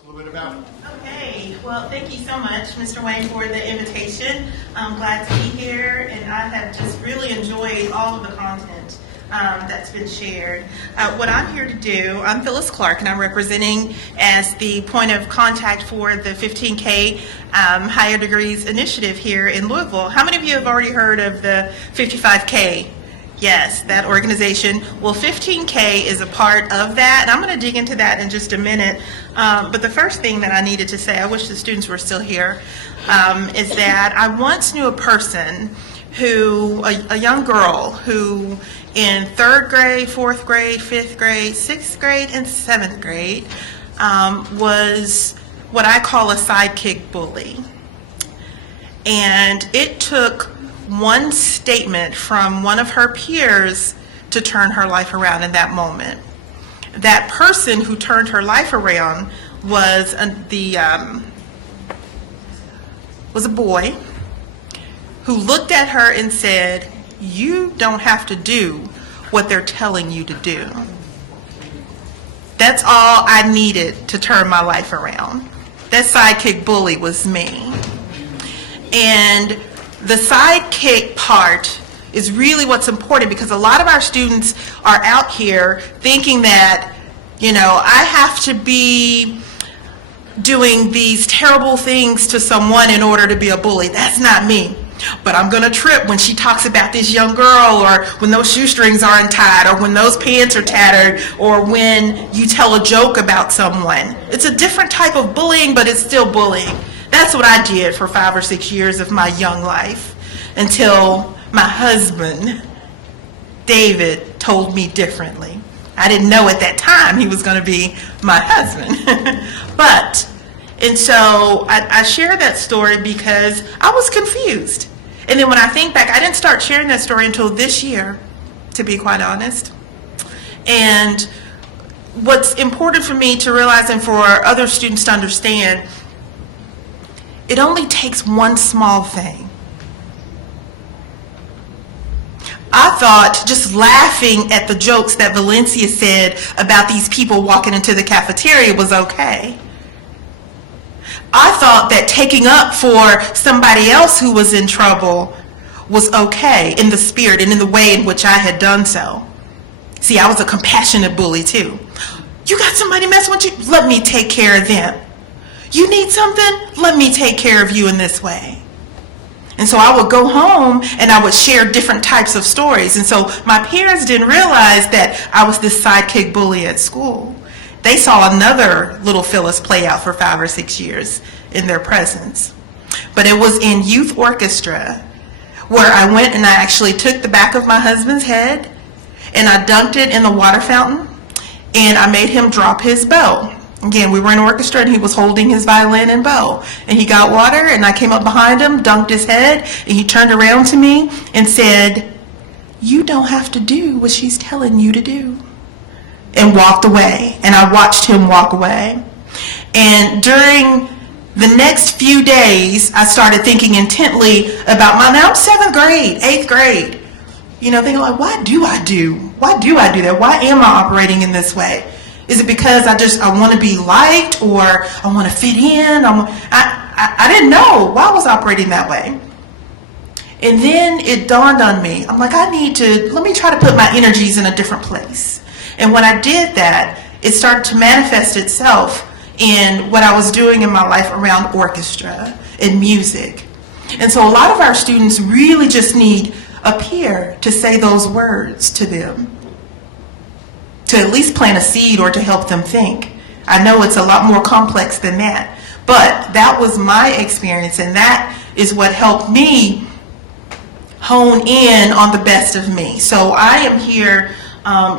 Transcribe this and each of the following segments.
us a little bit about it. Okay, well, thank you so much, Mr. Wayne, for the invitation. I'm glad to be here, and I have just really enjoyed all of the content that's been shared. What I'm here to do, I'm Phyllis Clark, and I'm representing as the point of contact for the 15K Higher Degrees Initiative here in Louisville. How many of you have already heard of the 55K? Yes, that organization. Well, 15K is a part of that, and I'm going to dig into that in just a minute. But the first thing that I needed to say, I wish the students were still here, is that I once knew a person who, a young girl who in 3rd grade, 4th grade, 5th grade, 6th grade, and 7th grade was what I call a sidekick bully. And it took one statement from one of her peers to turn her life around in that moment. That person who turned her life around was a boy who looked at her and said, "You don't have to do what they're telling you to do." That's all I needed to turn my life around. That sidekick bully was me. And the sidekick part is really what's important, because a lot of our students are out here thinking that, you know, I have to be doing these terrible things to someone in order to be a bully. That's not me. But I'm going to trip when she talks about this young girl, or when those shoestrings are untied, or when those pants are tattered, or when you tell a joke about someone. It's a different type of bullying, but it's still bullying. That's what I did for 5 or 6 years of my young life, until my husband, David, told me differently. I didn't know at that time he was going to be my husband. And so I share that story because I was confused. And then when I think back, I didn't start sharing that story until this year, to be quite honest. And what's important for me to realize, and for other students to understand, it only takes one small thing. I thought just laughing at the jokes that Valencia said about these people walking into the cafeteria was okay. I thought that taking up for somebody else who was in trouble was okay, in the spirit and in the way in which I had done so. See, I was a compassionate bully too. You got somebody messing with you? Let me take care of them. You need something? Let me take care of you in this way. And so I would go home and I would share different types of stories. And so my parents didn't realize that I was this sidekick bully at school. They saw another little Phyllis play out for 5 or 6 years in their presence. But it was in youth orchestra where I went and I actually took the back of my husband's head and I dunked it in the water fountain, and I made him drop his bow. Again, we were in orchestra and he was holding his violin and bow. And he got water and I came up behind him, dunked his head, and he turned around to me and said, "You don't have to do what she's telling you to do." And walked away. And I watched him walk away. And during the next few days, I started thinking intently about now I'm 7th grade, 8th grade. You know, thinking like, why do I do that? Why am I operating in this way? Is it because I want to be liked, or I want to fit in? I didn't know why I was operating that way. And then it dawned on me. I'm like, let me try to put my energies in a different place. And when I did that, it started to manifest itself in what I was doing in my life around orchestra and music. And so a lot of our students really just need a peer to say those words to them, to at least plant a seed or to help them think. I know it's a lot more complex than that, but that was my experience, and that is what helped me hone in on the best of me. So I am here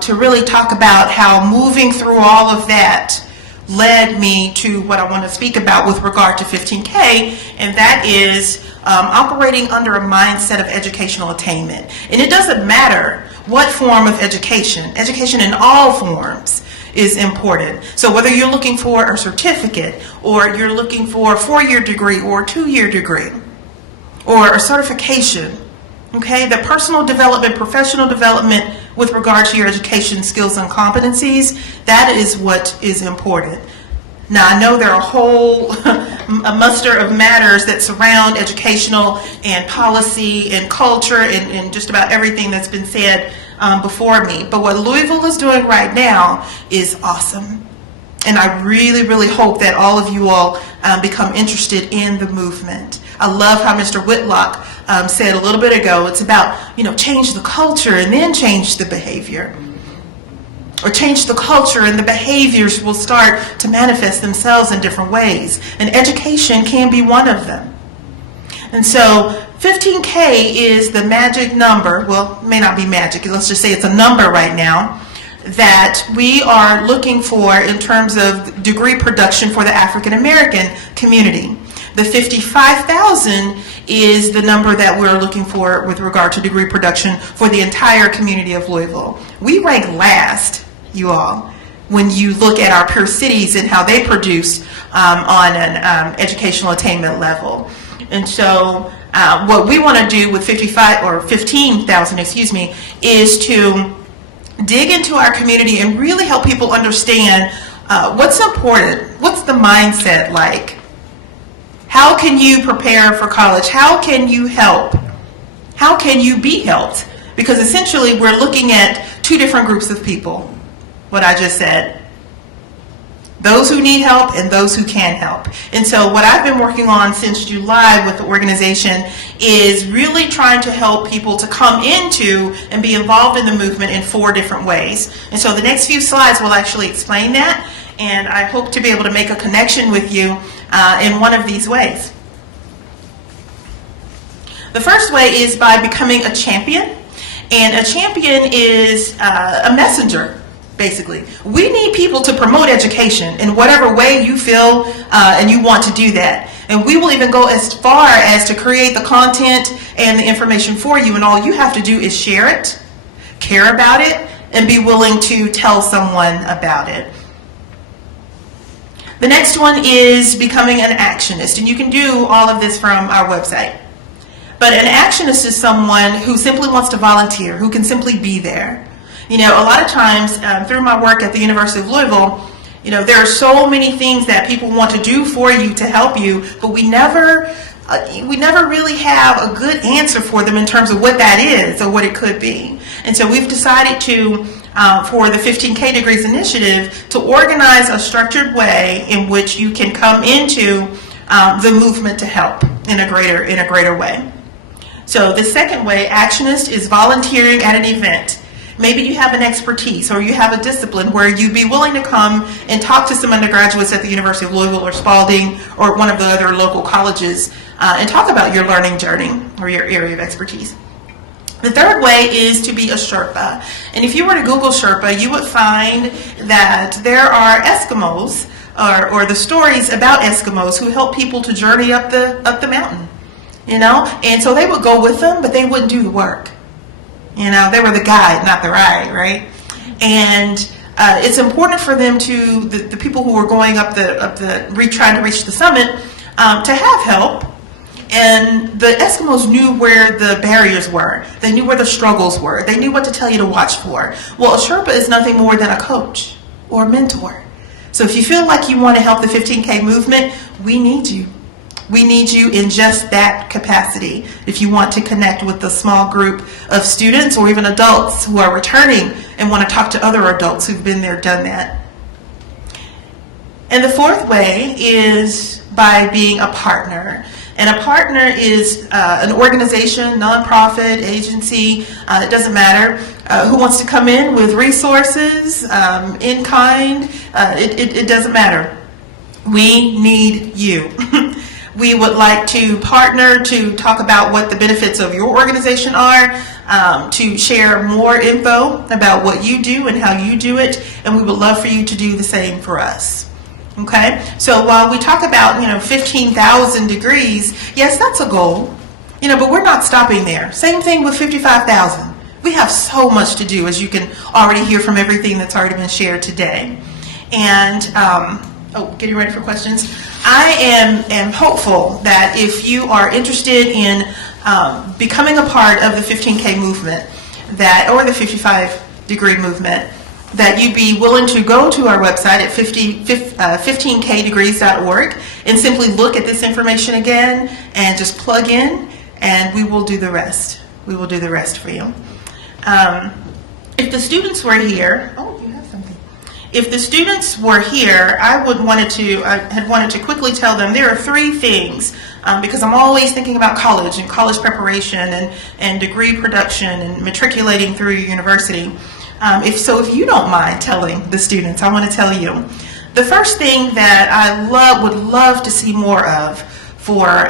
to really talk about how moving through all of that led me to what I want to speak about with regard to 15K, and that is operating under a mindset of educational attainment. And it doesn't matter what form of education in all forms is important. So whether you're looking for a certificate, or you're looking for a 4-year degree or a 2-year degree, or a certification, okay, the personal development, professional development with regard to your education skills and competencies, that is what is important. Now, I know there are a whole a muster of matters that surround educational and policy and culture and just about everything that's been said before me. But what Louisville is doing right now is awesome. And I really, really hope that all of you all become interested in the movement. I love how Mr. Whitlock said a little bit ago, it's about, change the culture and then change the behavior. Or change the culture and the behaviors will start to manifest themselves in different ways. And education can be one of them. And so 15K is the magic number. Well, it may not be magic. Let's just say it's a number right now that we are looking for in terms of degree production for the African American community. The 55,000 is the number that we're looking for with regard to degree production for the entire community of Louisville. We rank last, you all, when you look at our peer cities and how they produce on an educational attainment level. And so what we want to do with 15,000, is to dig into our community and really help people understand what's important, what's the mindset like. How can you prepare for college? How can you help? How can you be helped? Because essentially we're looking at two different groups of people, what I just said. Those who need help and those who can help. And so what I've been working on since July with the organization is really trying to help people to come into and be involved in the movement in 4 different ways. And so the next few slides will actually explain that. And I hope to be able to make a connection with you in one of these ways. The first way is by becoming a champion. And a champion is a messenger, basically. We need people to promote education in whatever way you feel and you want to do that. And we will even go as far as to create the content and the information for you, and all you have to do is share it, care about it, and be willing to tell someone about it. The next one is becoming an actionist, and you can do all of this from our website. But an actionist is someone who simply wants to volunteer, who can simply be there. A lot of times through my work at the University of Louisville, there are so many things that people want to do for you to help you, but we never really have a good answer for them in terms of what that is or what it could be. And so we've decided to, for the 15K Degrees Initiative, to organize a structured way in which you can come into the movement to help in a greater way. So the second way, actionist, is volunteering at an event. Maybe you have an expertise or you have a discipline where you'd be willing to come and talk to some undergraduates at the University of Louisville or Spalding or one of the other local colleges and talk about your learning journey or your area of expertise. The third way is to be a Sherpa. And if you were to Google Sherpa, you would find that there are Eskimos or the stories about Eskimos who help people to journey up the mountain, and so they would go with them, but they wouldn't do the work. They were the guide, not the ride, right? And it's important for them to, the people who were going trying to reach the summit, to have help. And the Eskimos knew where the barriers were. They knew where the struggles were. They knew what to tell you to watch for. Well, a Sherpa is nothing more than a coach or a mentor. So if you feel like you want to help the 15K movement, we need you. We need you in just that capacity. If you want to connect with a small group of students or even adults who are returning and want to talk to other adults who've been there, done that. And the fourth way is by being a partner. And a partner is an organization, nonprofit, agency, it doesn't matter, who wants to come in with resources, in kind, it doesn't matter. We need you. We would like to partner to talk about what the benefits of your organization are, to share more info about what you do and how you do it, and we would love for you to do the same for us. Okay, so while we talk about 15,000 degrees, yes, that's a goal, but we're not stopping there. Same thing with 55,000. We have so much to do, as you can already hear from everything that's already been shared today. And getting ready for questions. I am hopeful that if you are interested in becoming a part of the 15K movement, or the 55 degree movement, that you'd be willing to go to our website at 15kdegrees.org and simply look at this information again and just plug in, and we will do the rest. We will do the rest for you. If the students were here, if the students were here, I had wanted to quickly tell them there are 3 things, because I'm always thinking about college and college preparation and degree production and matriculating through your university. If you don't mind telling the students, I want to tell you. The first thing that I would love to see more of for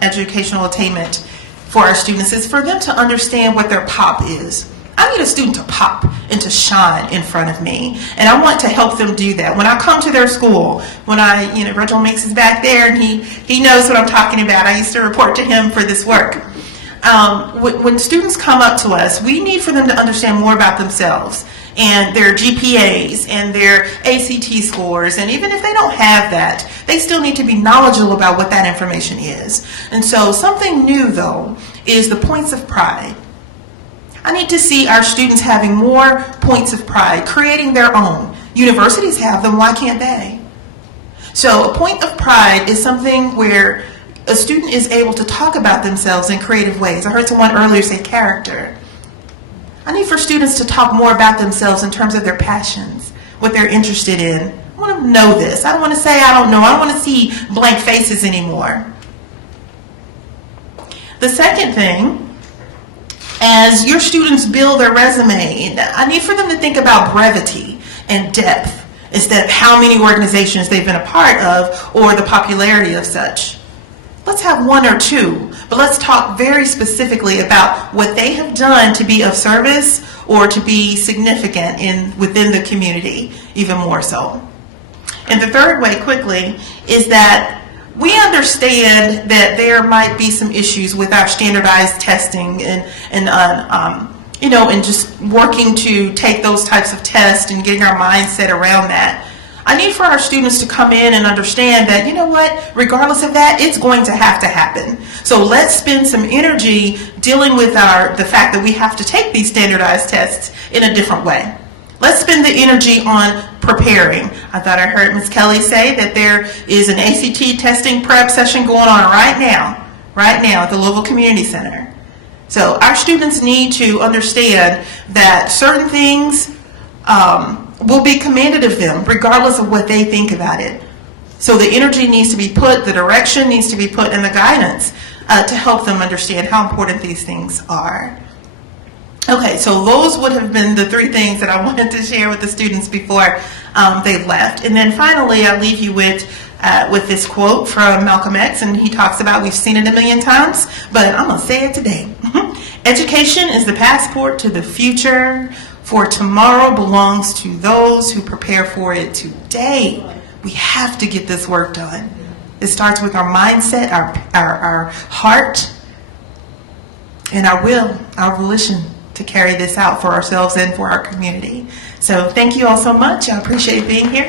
educational attainment for our students is for them to understand what their pop is. I need a student to pop and to shine in front of me, and I want to help them do that. When I come to their school, Reginald Meeks is back there, and he knows what I'm talking about. I used to report to him for this work. When students come up to us, we need for them to understand more about themselves and their GPAs and their ACT scores, and even if they don't have that, they still need to be knowledgeable about what that information is. And so something new, though, is the points of pride. I need to see our students having more points of pride, creating their own. Universities have them, why can't they? So a point of pride is something where a student is able to talk about themselves in creative ways. I heard someone earlier say character. I need for students to talk more about themselves in terms of their passions, what they're interested in. I want to know this. I don't want to say I don't know. I don't want to see blank faces anymore. The second thing, as your students build their resume, I need for them to think about brevity and depth instead of how many organizations they've been a part of or the popularity of such. Let's have 1 or 2, but let's talk very specifically about what they have done to be of service or to be significant within the community, even more so. And the third way, quickly, is that we understand that there might be some issues with our standardized testing and just working to take those types of tests and getting our mindset around that. I need for our students to come in and understand that, regardless of that, it's going to happen. So let's spend some energy dealing with the fact that we have to take these standardized tests in a different way. Let's spend the energy on preparing. I thought I heard Ms. Kelly say that there is an ACT testing prep session going on right now at the Louisville Community Center. So our students need to understand that certain things will be commanded of them regardless of what they think about it. So the energy needs to be put, the direction needs to be put, and the guidance to help them understand how important these things are. Okay, so those would have been the 3 things that I wanted to share with the students before they left. And then finally, I'll leave you with this quote from Malcolm X, and he talks about, we've seen it a million times, but I'm going to say it today. Education is the passport to the future, for tomorrow belongs to those who prepare for it today. We have to get this work done. It starts with our mindset, our heart, and our will, our volition to carry this out for ourselves and for our community. So thank you all so much. I appreciate being here.